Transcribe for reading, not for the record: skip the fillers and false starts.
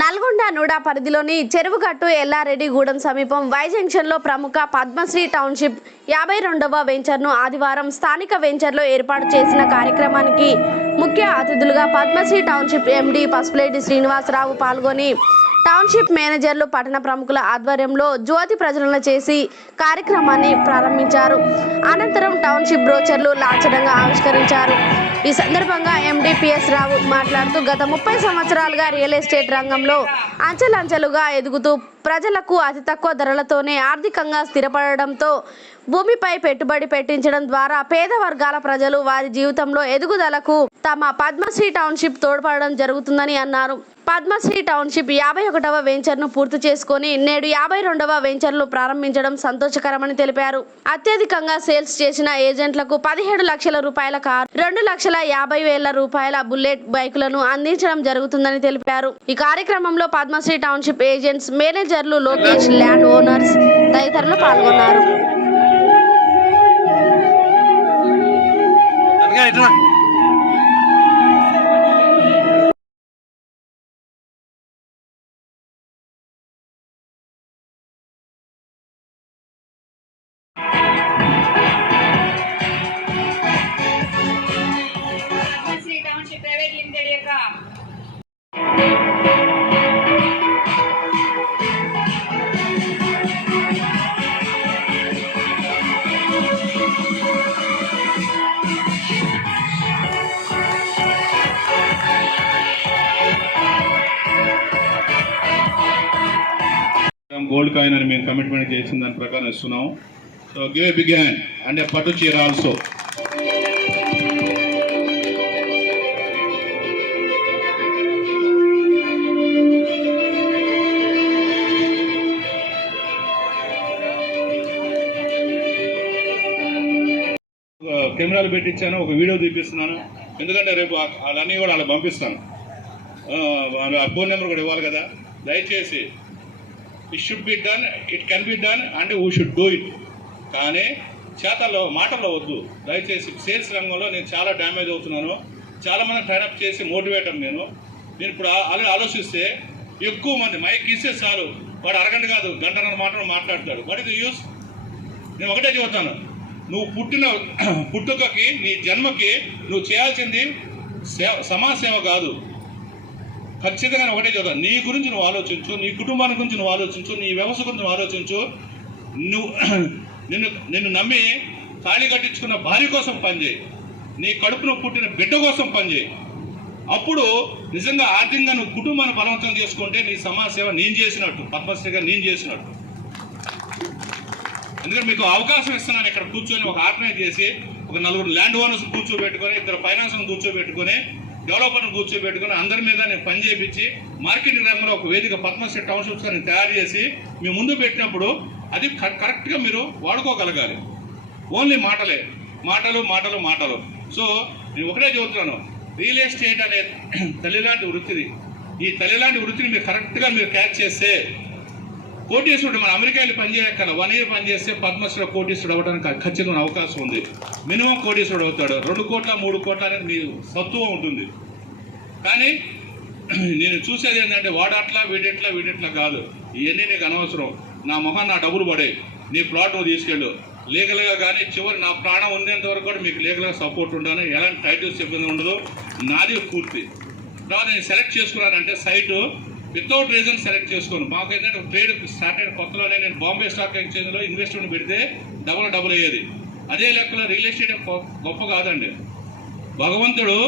Nalgonda NUDA పరిధిలోని చెరువుగట్టు ఎల్లారెడ్డిగూడెం సమీపం Y junction లో ప్రముఖ పద్మశ్రీ టౌన్షిప్ 52వ వెంచర్ను ఆదివారం స్థానిక వెంచర్లో ఏర్పాటు చేసిన కార్యక్రమానికి ముఖ్య అతిథులుగా పద్మశ్రీ టౌన్షిప్ ఎండి పసుపులేటి శ్రీనివాసరావు పాల్గొని టౌన్షిప్ మేనేజర్లు పట్టణ ప్రముఖుల ఆధ్వర్యంలో జ్యోతి ప్రజ్వలన చేసి కార్యక్రమాన్ని ప్రారంభించారు. అనంతరం టౌన్షిప్ బ్రోచర్లు లాంఛనంగా ఆవిష్కరించారు. ఈ సందర్భంగా ఎండిపిఎస్ రావు మాట్లాడుతూ గత 30 సంవత్సరాలుగా రియల్ ఎస్టేట్ రంగంలో అంచెలంచెలుగా ఎదుగుతూ ప్రజలకు అతి తక్కువ ధరలతోనే ఆర్థికంగా స్థిరపడడంతో భూమిపై పెట్టుబడి పెట్టించడం ద్వారా పేద వర్గాల ప్రజలు వారి జీవితంలో ఎదుగుదలకు తమ పద్మశ్రీ టౌన్షిప్ తోడ్పడడం జరుగుతుందని అన్నారు. పద్మశ్రీ టౌన్షిప్ 51వ వెంచర్ను పూర్తి చేసుకొని నేడు 52వ వెంచర్ను ప్రారంభించడం సంతోషకరమని తెలిపారు. అత్యధికంగా సేల్స్ చేసిన ఏజెంట్లకు 17 లక్షల రూపాయల కారు, 2,50,000 రూపాయల బుల్లెట్ బైకులను అందించడం జరుగుతుందని తెలిపారు. ఈ కార్యక్రమంలో పద్మశ్రీ టౌన్షిప్ ఏజెంట్స్, మేనేజర్లు, లోకేష్, ల్యాండ్ ఓనర్స్ తదితరులు పాల్గొన్నారు. ప్రైవేట్ లిమిటెడ్ యొక్క గోల్డ్ కాయిన్ అని మేము కమిట్మెంట్ చేసిన దాని ప్రకారం ఇస్తున్నాం. So give a big hand and a పట్టు చీర ఆల్సో. కెమెరాలు పెట్టించాను, ఒక వీడియో తీపిస్తున్నాను. ఎందుకంటే రేపు వాళ్ళన్నీ కూడా వాళ్ళకి పంపిస్తాను. ఫోన్ నెంబర్ కూడా ఇవ్వాలి కదా. దయచేసి it should be done, it can be done and we should do it. కానీ చేతల్లో మాటల్లో వద్దు. దయచేసి సేల్స్ రంగంలో నేను చాలా డ్యామేజ్ అవుతున్నాను. చాలామంది ట్రైనప్ చేసి మోటివేటర్ నేను ఇప్పుడు ఆల్రెడీ ఆలోచిస్తే ఎక్కువ మంది మైక్ ఇస్తే చాలు, వాడు అరగంట కాదు గంటన్నర మాటలు మాట్లాడతాడు. What is the use? నేను ఒకటే చెబుతాను, నువ్వు పుట్టుకకి నీ జన్మకి నువ్వు చేయాల్సింది సమాజ సేవ కాదు. ఖచ్చితంగా ఒకటే చెబుతాను, నీ గురించి నువ్వు ఆలోచించు, నీ కుటుంబాన్ని గురించి నువ్వు ఆలోచించు, నీ వ్యవస్థ గురించి నువ్వు ఆలోచించు. నువ్వు నిన్ను నమ్మి తాళి కట్టించుకున్న భార్య కోసం పనిచేయి, నీ కడుపును పుట్టిన బిడ్డ కోసం పనిచేయి. అప్పుడు నిజంగా ఆర్థికంగా నువ్వు కుటుంబాన్ని బలవంతం చేసుకుంటే నీ సమాజ సేవ నేను చేసినట్టు, పద్మశ్రీగా నేను చేసినట్టు. ఎందుకంటే మీకు అవకాశం ఇస్తున్నాను, ఇక్కడ కూర్చొని ఒక ఆర్గనైజ్ చేసి ఒక 4 ల్యాండ్ ఓనర్స్ కూర్చోబెట్టుకొని, 2 ఫైనాన్స్ని కూర్చోబెట్టుకొని, డెవలపర్ని కూర్చోబెట్టుకొని అందరి మీద నేను పని చేయించి మార్కెటింగ్ రంగంలో ఒక వేదిక పద్మశ్రీ టౌన్షిప్స్ అని తయారు చేసి మీ ముందు పెట్టినప్పుడు అది కరెక్ట్గా మీరు వాడుకోగలగాలి. ఓన్లీ మాటలే, మాటలు మాటలు మాటలు. సో నేను ఒకటే చెబుతున్నాను, రియల్ ఎస్టేట్ అనే తల్లిలాంటి వృత్తిది. ఈ తల్లిలాంటి వృత్తిని మీరు కరెక్ట్గా మీరు క్యాచ్ చేస్తే కోటీశ్వరుడు, మన అమెరికా వెళ్ళి పనిచేయక్కల 1 ఇయర్ పనిచేస్తే పద్మశ్రీ కోటీశ్వరుడు అవ్వడానికి ఖచ్చితంగా అవకాశం ఉంది. మినిమం కోటీశ్వరుడు అవుతాడు. 2 కోట్ల 3 కోట్ల అనేది మీ సత్తువ ఉంటుంది. కానీ నేను చూసేది ఏంటంటే వాడట్లా వీడెట్లా కాదు. ఇవన్నీ నీకు అనవసరం. నా మొహం నా డబ్బులు పడే, నీ ప్లాట్ నువ్వు తీసుకెళ్ళు లీగల్గా. కానీ చివరి నా ప్రాణం ఉండేంత వరకు కూడా మీకు లీగల్గా సపోర్ట్ ఉంటాను. ఎలాంటి టైటిల్స్ ఇబ్బంది ఉండదు. నాది పూర్తి. తర్వాత నేను సెలెక్ట్ చేసుకున్నానంటే సైటు వితౌట్ రీజన్ సెలెక్ట్ చేసుకోను. మాకు ఏంటంటే ట్రేడ్ స్టార్ట్ అయిన కొత్తలోనే నేను బాంబే స్టాక్ ఎక్స్చేంజ్లో ఇన్వెస్ట్మెంట్ పెడితే డబుల్ అయ్యేది. అదే లెక్కలో రియల్ ఎస్టేట్ గొప్ప కాదండి. భగవంతుడు